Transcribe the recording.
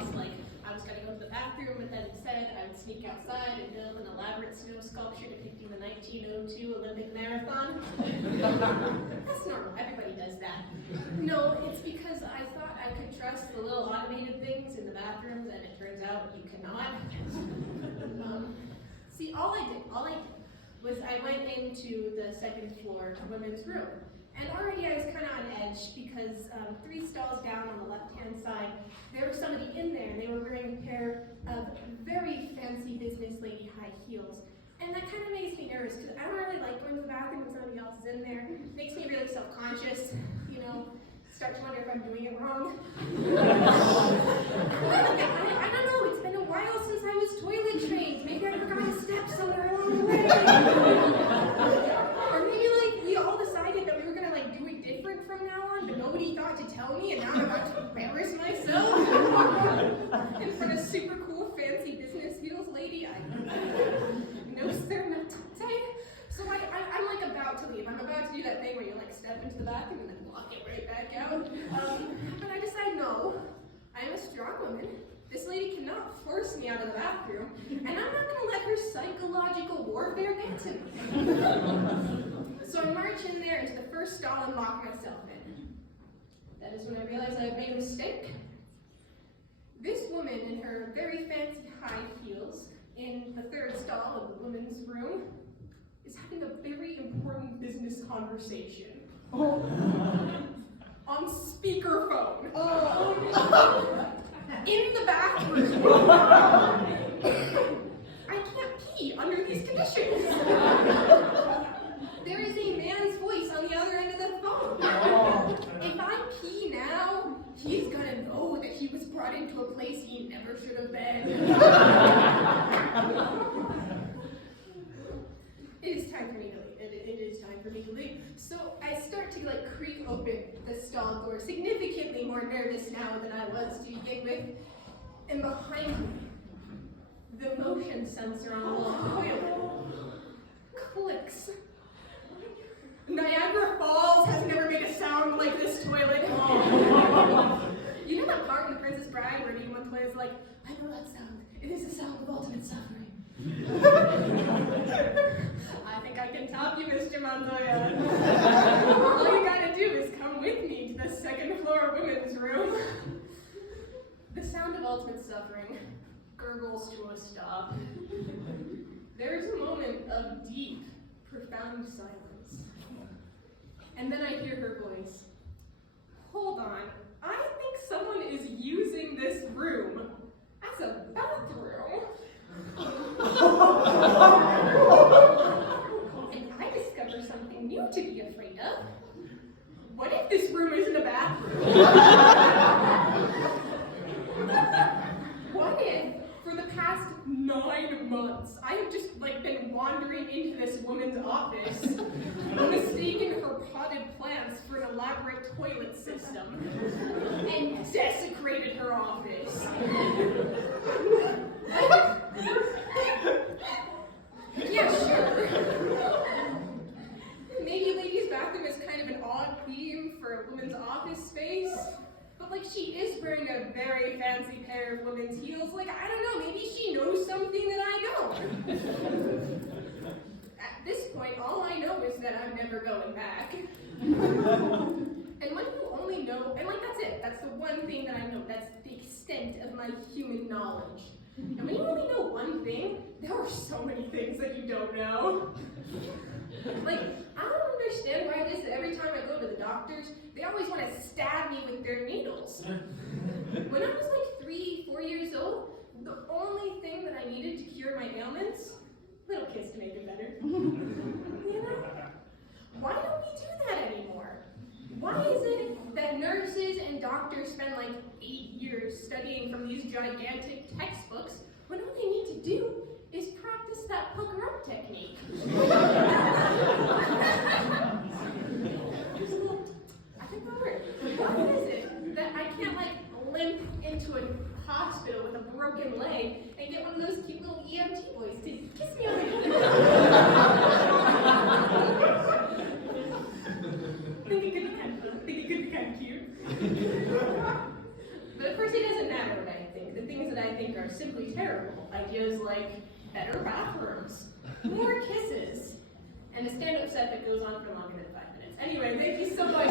boss, like, I was gonna go to the bathroom, but then instead I would sneak outside and build an elaborate snow sculpture depicting the 1902 Olympic Marathon. That's normal, everybody does that. No, it's because I thought I could trust the little automated things in the bathrooms, and it turns out you cannot. See, all I did was I went into the second floor women's room. And already I was kind of on edge because 3 stalls down on the left-hand side, there was somebody in there, and they were wearing a pair of very fancy business lady high heels. And that kind of makes me nervous because I don't really like going to the bathroom when somebody else is in there. It makes me really self-conscious, you know, start to wonder if I'm doing it wrong. I don't know, it's been a while since I was toilet trained. Maybe I forgot a step somewhere along the way. Or maybe like we all decided that we were gonna like do it different from now on, but nobody thought to tell me, and now I'm about to embarrass myself in front of super cool fancy business heels lady. No sir, not today. So I'm like about to leave. I'm about to do that thing where you like step into the bathroom and then walk it right back out. But I decide no, I am a strong woman. This lady cannot force me out of the bathroom, and I'm not going to let her psychological warfare get to me. So I march in there into the first stall and lock myself in. That is when I realize I have made a mistake. This woman in her very fancy high heels in the third stall of the women's room is having a very important business conversation. On speakerphone. In the bathroom. I can't pee under these conditions. There is a man's voice on the other end of the phone. If I pee now, he's gonna know that he was brought into a place he never should have been. It is time for me to leave. It is time for me to leave. So I start to like creak open the stall door, significantly more nervous now than I was to begin with. And behind me, the motion sensor on the toilet clicks. Niagara Falls has never made a sound like this toilet. You know that part in The Princess Bride where one toilet is like, I know that sound. It is the sound of ultimate suffering. I think I can top you, Mr. Montoya. All you gotta do is come with me to the second floor women's room. The sound of ultimate suffering gurgles to a stop. There is a moment of deep, profound silence. And then I hear her voice. Hold on, I think someone is using this room as a bathroom. And I discover something new to be afraid of. What if this room isn't a bathroom? What if, for the past 9 months, I have just been wandering into this woman's office, mistaking her potted plants for an elaborate toilet system, and desecrated her office? Yeah, sure. Maybe ladies' bathroom is kind of an odd theme for a woman's office space, but she is wearing a very fancy pair of women's heels. I don't know, maybe she knows something that I don't. At this point, all I know is that I'm never going back. And when you only know, and that's it, that's the one thing that I know, that's the extent of my human knowledge. And when you only know one thing, there are so many things that you don't know. I don't understand why it is that every time I go to the doctors, they always want to stab me with their needles. When I was 3-4 years old, the only thing that I needed to cure my ailments, little kiss to make it better. You know? Why don't we do that anymore? Why is it that nurses and doctors spend 8 years studying from these gigantic textbooks when all they need to do is practice that pucker up technique? I think that worked. Why is it that I can't limp into a hospital with a broken leg and get one of those cute little EMT boys to kiss me on the head? I think it could be kind of cute. But of course it doesn't matter what I think. I think are simply terrible. Ideas like better bathrooms, more kisses, and a stand-up set that goes on for longer than 5 minutes. Anyway, thank you so much.